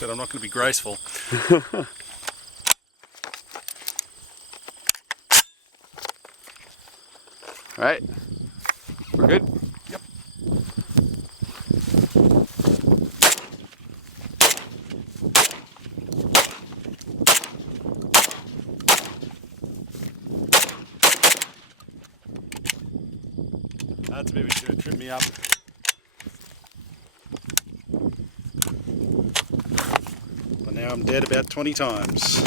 said, I'm not going to be graceful. All right, we're good? Yep. That's a bit which trip me up. But now I'm dead about 20 times.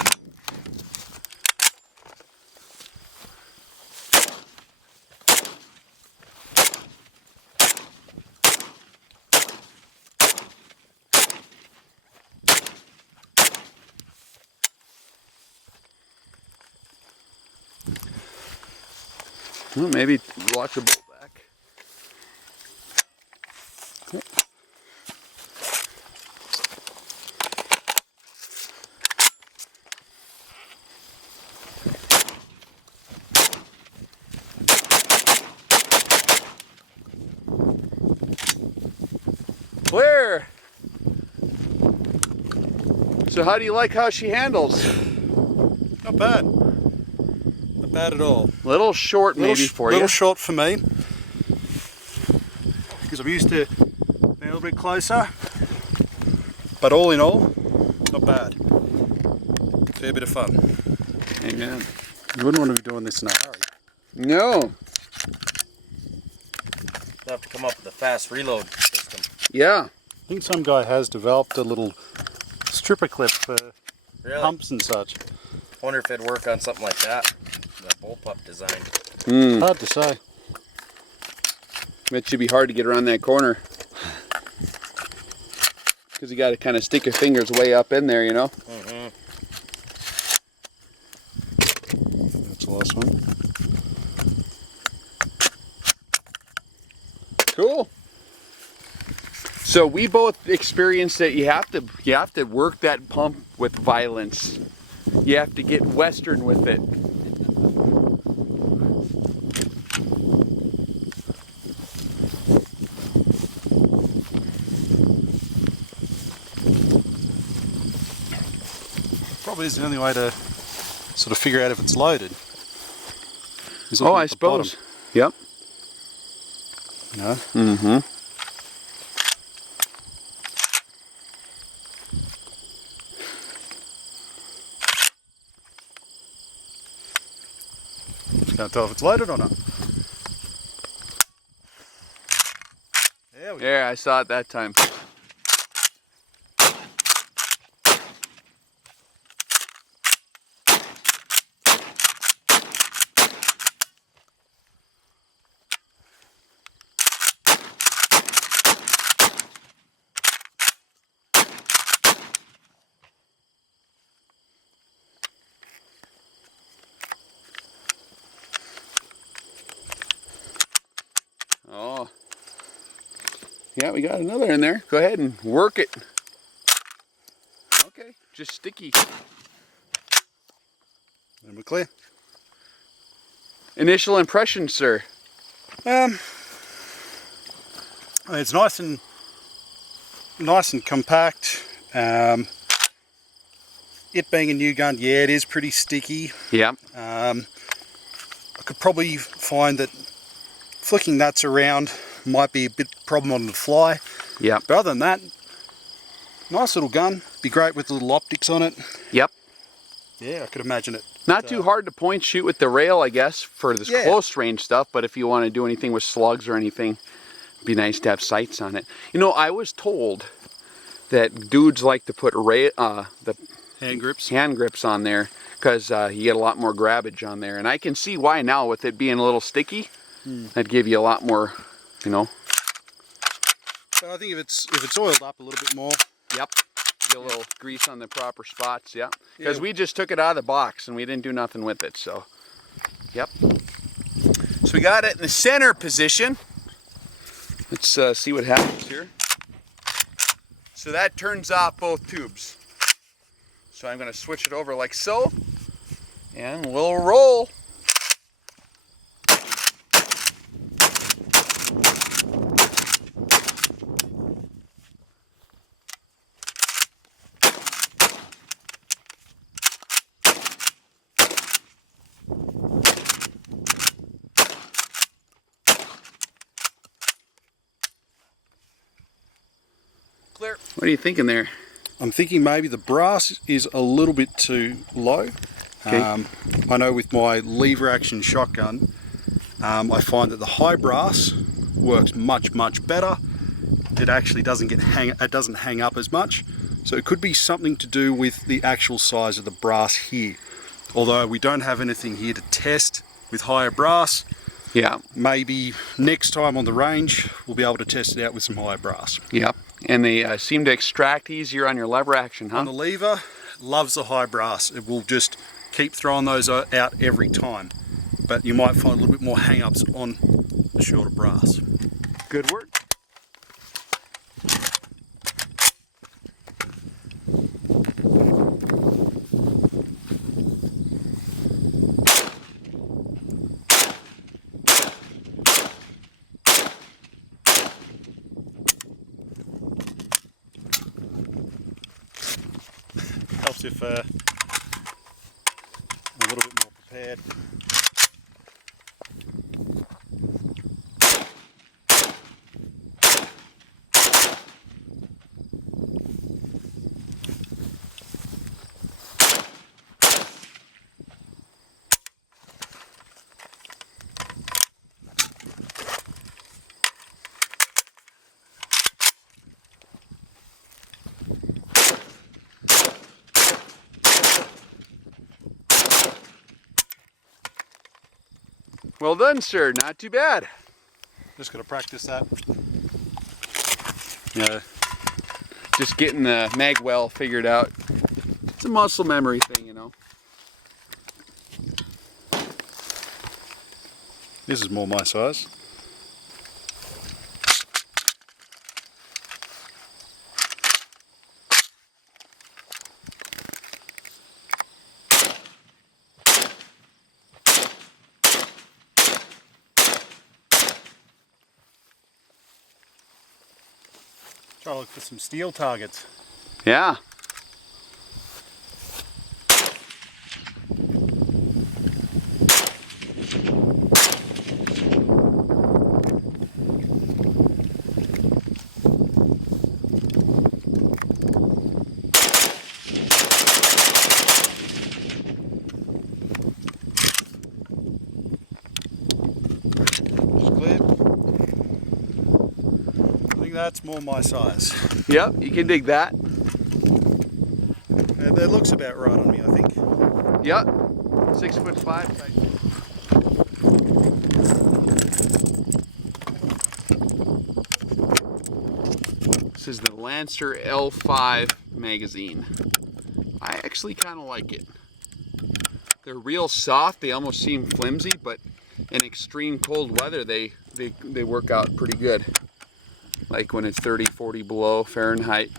Well, maybe watch a bolt back. Clear. So how do you like how she handles? Not bad. Not bad at all. Little short maybe for you. A little short for me. Because I'm used to being a little bit closer. But all in all, not bad. Fair bit of fun. Amen. You wouldn't want to be doing this in a hurry. No. You have to come up with a fast reload system. Yeah. I think some guy has developed a little stripper clip for Really? pumps and such. Wonder if it'd work on something like that. That bullpup design. Hard to say. It should be hard to get around that corner. Because you got to kind of stick your fingers way up in there, you know? Mm-hmm. That's the last one. Cool. So we both experienced that you have to work that pump with violence. You have to get Western with it. Probably is the only way to sort of figure out if it's loaded. Oh, I suppose. Yep. You know? Mm-hmm. Can't tell if it's loaded or not. There we go. Yeah, I saw it that time. Oh. Yeah, we got another in there. Go ahead and work it. Okay, just sticky. And we're clear. Initial impression, sir. It's nice and compact. It being a new gun, yeah, it is pretty sticky. Yeah. I could probably find that flicking nuts around might be a bit problem on the fly. Yeah. But other than that, nice little gun. Be great with the little optics on it. Yep. Yeah, I could imagine it. Not too hard to point shoot with the rail, I guess, for this Yeah. close range stuff, but if you want to do anything with slugs or anything, it'd be nice to have sights on it. You know, I was told that dudes like to put the Hand grips. hand grips on there because you get a lot more grabbage on there. And I can see why now with it being a little sticky. That'd give you a lot more, you know. So I think if it's oiled up a little bit more. Yep. Get a little grease on the proper spots, yeah. Because we just took it out of the box and we didn't do nothing with it, so. Yep. So we got it in the center position. Let's see what happens here. So that turns off both tubes. So I'm going to switch it over like so, and we'll roll. clear. What are you thinking there? I'm thinking maybe the brass is a little bit too low. Okay. I know with my lever action shotgun, I find that the high brass works much better. It actually doesn't hang up as much. So it could be something to do with the actual size of the brass here. Although we don't have anything here to test with higher brass, Yeah. maybe next time on the range we'll be able to test it out with some higher brass. Yep. And they seem to extract easier on your lever action, huh? On the lever, loves the high brass. It will just keep throwing those out every time. But you might find a little bit more hang-ups on the shorter brass. Good work. Helps if a little bit more prepared. Well done, sir. Not too bad. Just got to practice that. Yeah. Just getting the mag well figured out. It's a muscle memory thing, you know. This is more my size. Try to look for some steel targets. Yeah. Just clear. I think that's more my size. Yep, you can dig that. That looks about right on me, I think. Yep. 6'5". This is the Lancer L5 magazine. I actually kind of like it. They're real soft. They almost seem flimsy, but in extreme cold weather, they work out pretty good. Like when it's 30, 40 below Fahrenheit.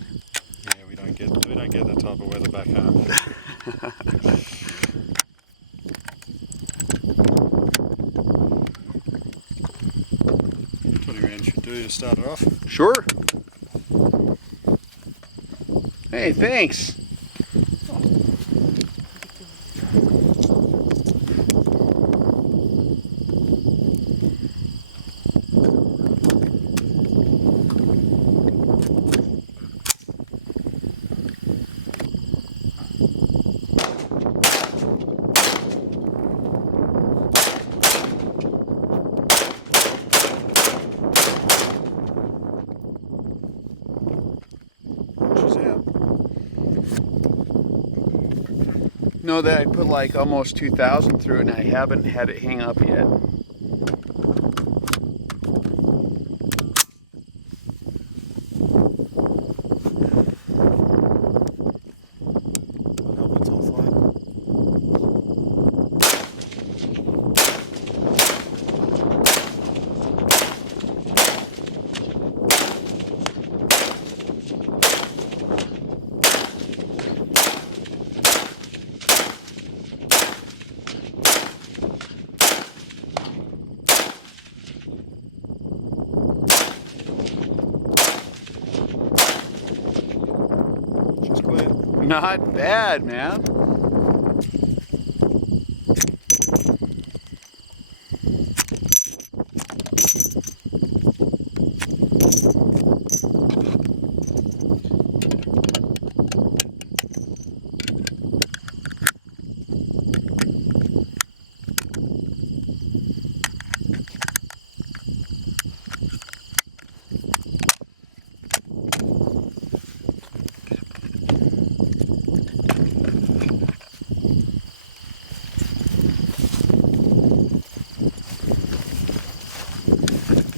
Yeah, we don't get that type of weather back home. 20 rounds should do to start it off. Sure. Hey, thanks. Know that I put like almost 2,000 through it and I haven't had it hang up yet. I hope it's all fine. Not bad, man.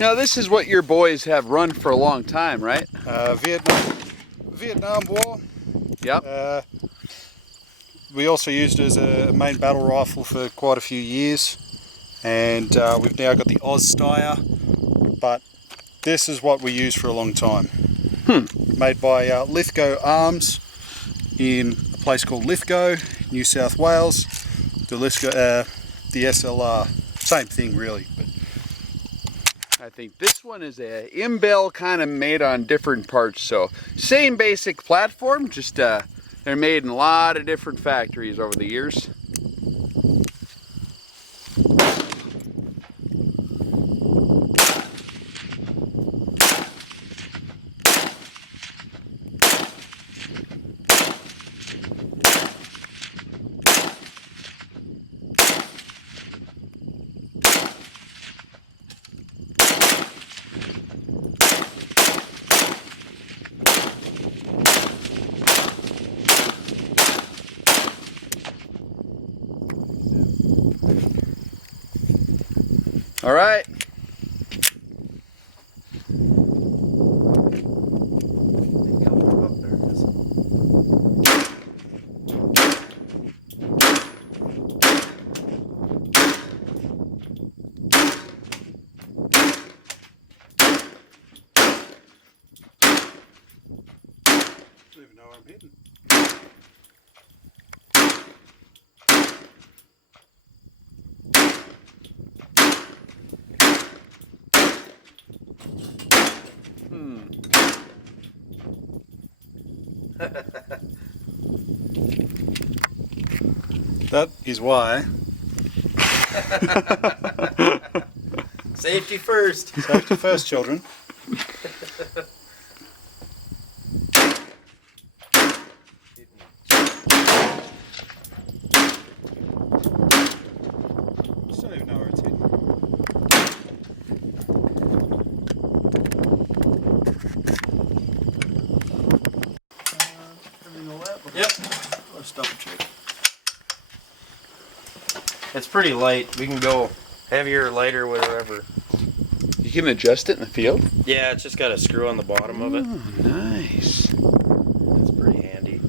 Now this is what your boys have run for a long time, right? Vietnam War. Yep. We also used it as a main battle rifle for quite a few years, and we've now got the Aussie, but this is what we used for a long time. Made by Lithgow Arms in a place called Lithgow, New South Wales. The SLR, same thing really. But I think this one is a imbel kind of made on different parts. So same basic platform, just they're made in a lot of different factories over the years. All right. don't even know where I'm hitting. That is why. Safety first. Safety first, children. Still don't even know where it's hitting. Yep. Let's double check. It's pretty light. We can go heavier, lighter, whatever. You can adjust it in the field? Yeah, it's just got a screw on the bottom of it. Oh, nice. That's pretty handy.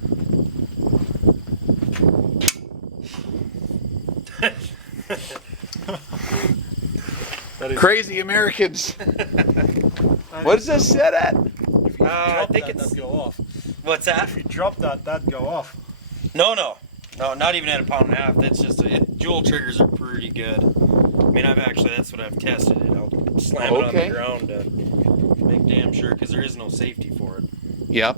Crazy Americans. What is this set at? I think it's. That'd go off. What's that? If you drop that, that'd go off. No, not even at 1.5 pounds. That's just dual triggers are pretty good. I mean, that's what I've tested it. I'll slam it on the ground to make damn sure, because there is no safety for it. Yep.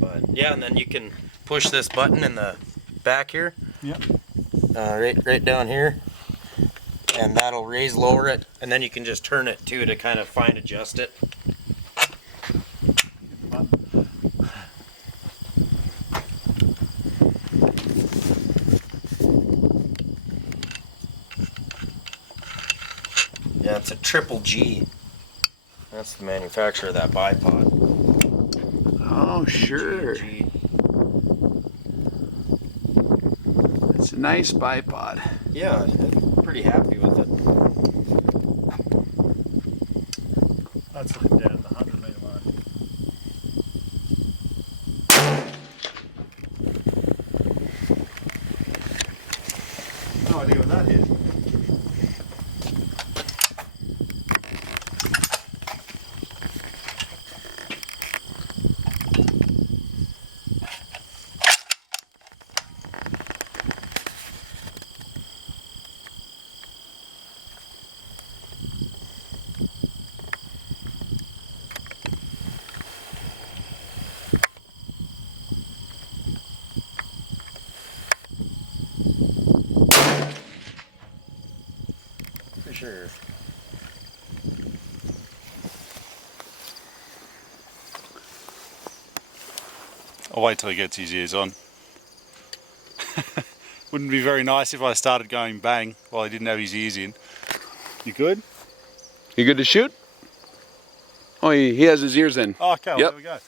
But yeah, and then you can push this button in the back here. Yep. Right down here, and that'll raise, lower it, and then you can just turn it too to kind of fine adjust it. Yeah, it's a triple G. That's the manufacturer of that bipod. Oh, sure. G. It's a nice bipod. Yeah, I'm pretty happy with it. That's looking down at the 100-meter mark. No idea what that is. For sure. I'll wait till he gets his ears on. Wouldn't be very nice if I started going bang while he didn't have his ears in. You good? You good to shoot? Oh, he has his ears in. Oh, okay, well, Yep. there we go.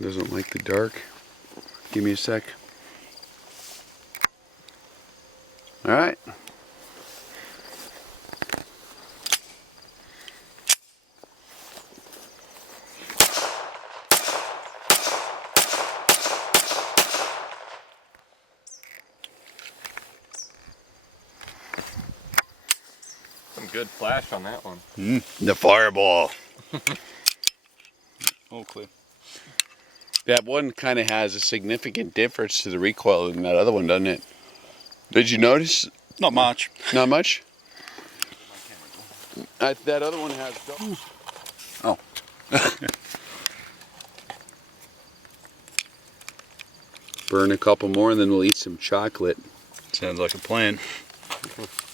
Doesn't like the dark. Give me a sec. All right. Some good flash on that one. The fireball. All clear. That one kind of has a significant difference to the recoil than that other one, doesn't it? Did you notice? Not much. Not much? That other one has... Oh. Burn a couple more and then we'll eat some chocolate. Sounds like a plan.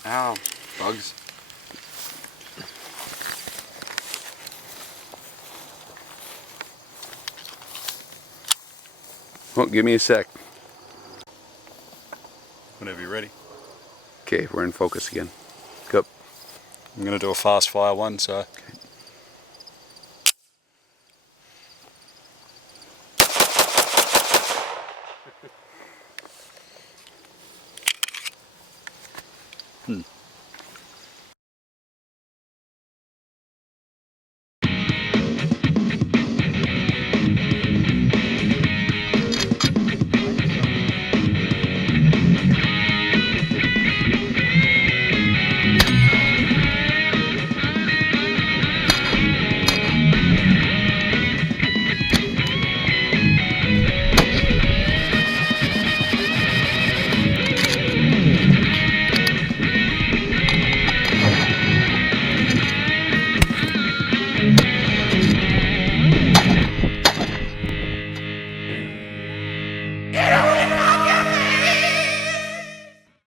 Ow, bugs. Oh, give me a sec. Whenever you're ready. Okay, we're in focus again. Go. I'm going to do a fast fire one, so... Okay.